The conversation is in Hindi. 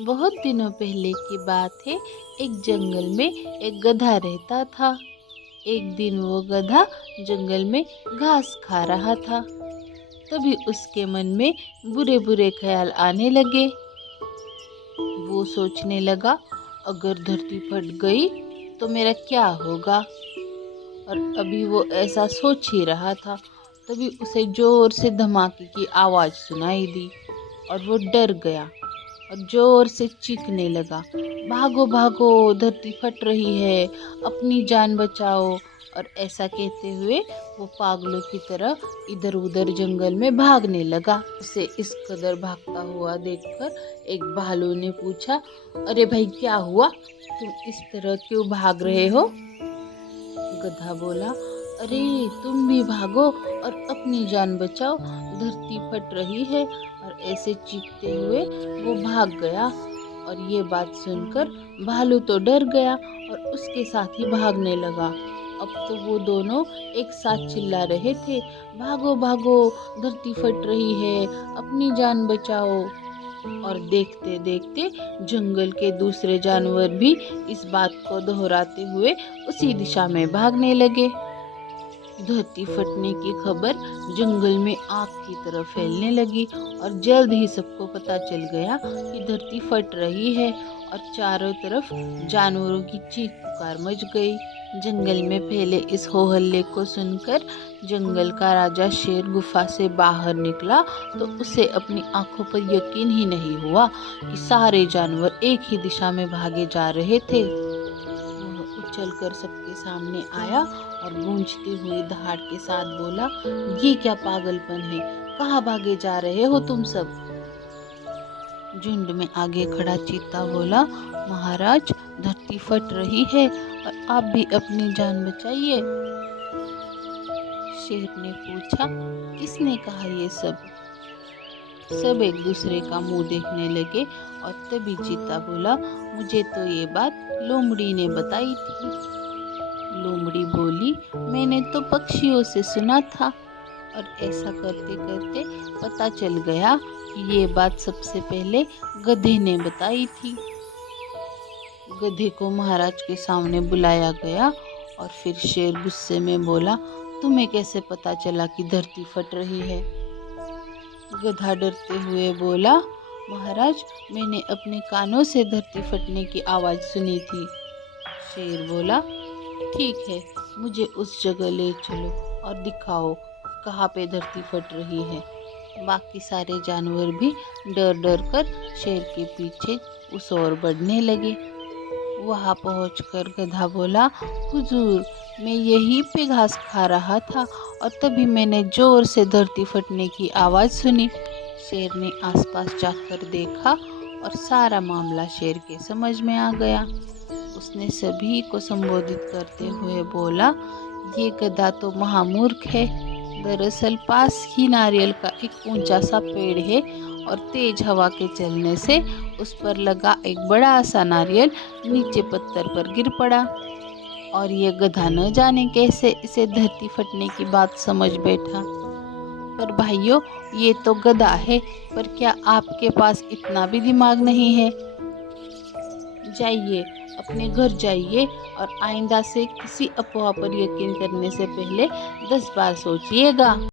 बहुत दिनों पहले की बात है। एक जंगल में एक गधा रहता था। एक दिन वो गधा जंगल में घास खा रहा था। तभी उसके मन में बुरे बुरे ख्याल आने लगे। वो सोचने लगा, अगर धरती फट गई तो मेरा क्या होगा। और अभी वो ऐसा सोच ही रहा था, तभी उसे जोर से धमाके की आवाज़ सुनाई दी और वो डर गया और जोर से चीखने लगा, भागो भागो, धरती फट रही है, अपनी जान बचाओ। और ऐसा कहते हुए वो पागलों की तरह इधर उधर जंगल में भागने लगा। उसे इस कदर भागता हुआ देखकर एक भालू ने पूछा, अरे भाई क्या हुआ, तुम इस तरह क्यों भाग रहे हो। गधा बोला, अरे तुम भी भागो और अपनी जान बचाओ, धरती फट रही है। और ऐसे चीखते हुए वो भाग गया। और ये बात सुनकर भालू तो डर गया और उसके साथ ही भागने लगा। अब तो वो दोनों एक साथ चिल्ला रहे थे, भागो भागो, धरती फट रही है, अपनी जान बचाओ। और देखते देखते जंगल के दूसरे जानवर भी इस बात को दोहराते हुए उसी दिशा में भागने लगे। धरती फटने की खबर जंगल में आग की तरह फैलने लगी और जल्द ही सबको पता चल गया कि धरती फट रही है। और चारों तरफ जानवरों की चीख पुकार मच गई। जंगल में फैले इस हो हल्ले को सुनकर जंगल का राजा शेर गुफा से बाहर निकला तो उसे अपनी आंखों पर यकीन ही नहीं हुआ कि सारे जानवर एक ही दिशा में भागे जा रहे थे। वह उछलकर सबके सामने आया और गूंजती हुई दहाड़ के साथ बोला, ये क्या पागलपन है, कहाँ भागे जा रहे हो तुम सब। झुंड में आगे खड़ा चीता बोला, महाराज, धरती फट रही है और आप भी अपनी जान बचाइए। शेर ने पूछा, किसने कहा ये सब। सब एक दूसरे का मुंह देखने लगे और तभी चीता बोला, मुझे तो ये बात लोमड़ी ने बताई थी। लोमड़ी बोली, मैंने तो पक्षियों से सुना था। और ऐसा करते करते पता चल गया कि ये बात सबसे पहले गधे ने बताई थी। गधे को महाराज के सामने बुलाया गया और फिर शेर गुस्से में बोला, तुम्हें कैसे पता चला कि धरती फट रही है। गधा डरते हुए बोला, महाराज, मैंने अपने कानों से धरती फटने की आवाज़ सुनी थी। शेर बोला, ठीक है, मुझे उस जगह ले चलो और दिखाओ कहाँ पे धरती फट रही है। बाकी सारे जानवर भी डर डर कर शेर के पीछे उस ओर बढ़ने लगे। वहाँ पहुंचकर गधा बोला, हुजूर, मैं यहीं पे घास खा रहा था और तभी मैंने जोर से धरती फटने की आवाज़ सुनी। शेर ने आसपास जाकर देखा और सारा मामला शेर के समझ में आ गया। उसने सभी को संबोधित करते हुए बोला, ये गधा तो महामूर्ख है। दरअसल पास ही नारियल का एक ऊंचा सा पेड़ है और तेज हवा के चलने से उस पर लगा एक बड़ा सा नारियल नीचे पत्थर पर गिर पड़ा। और ये गधा न जाने कैसे इसे धरती फटने की बात समझ बैठा। पर भाइयों, ये तो गधा है, पर क्या आपके पास इतना भी दिमाग नहीं है। जाइए, अपने घर जाइए और आइंदा से किसी अफवाह पर यकीन करने से पहले 10 बार सोचिएगा।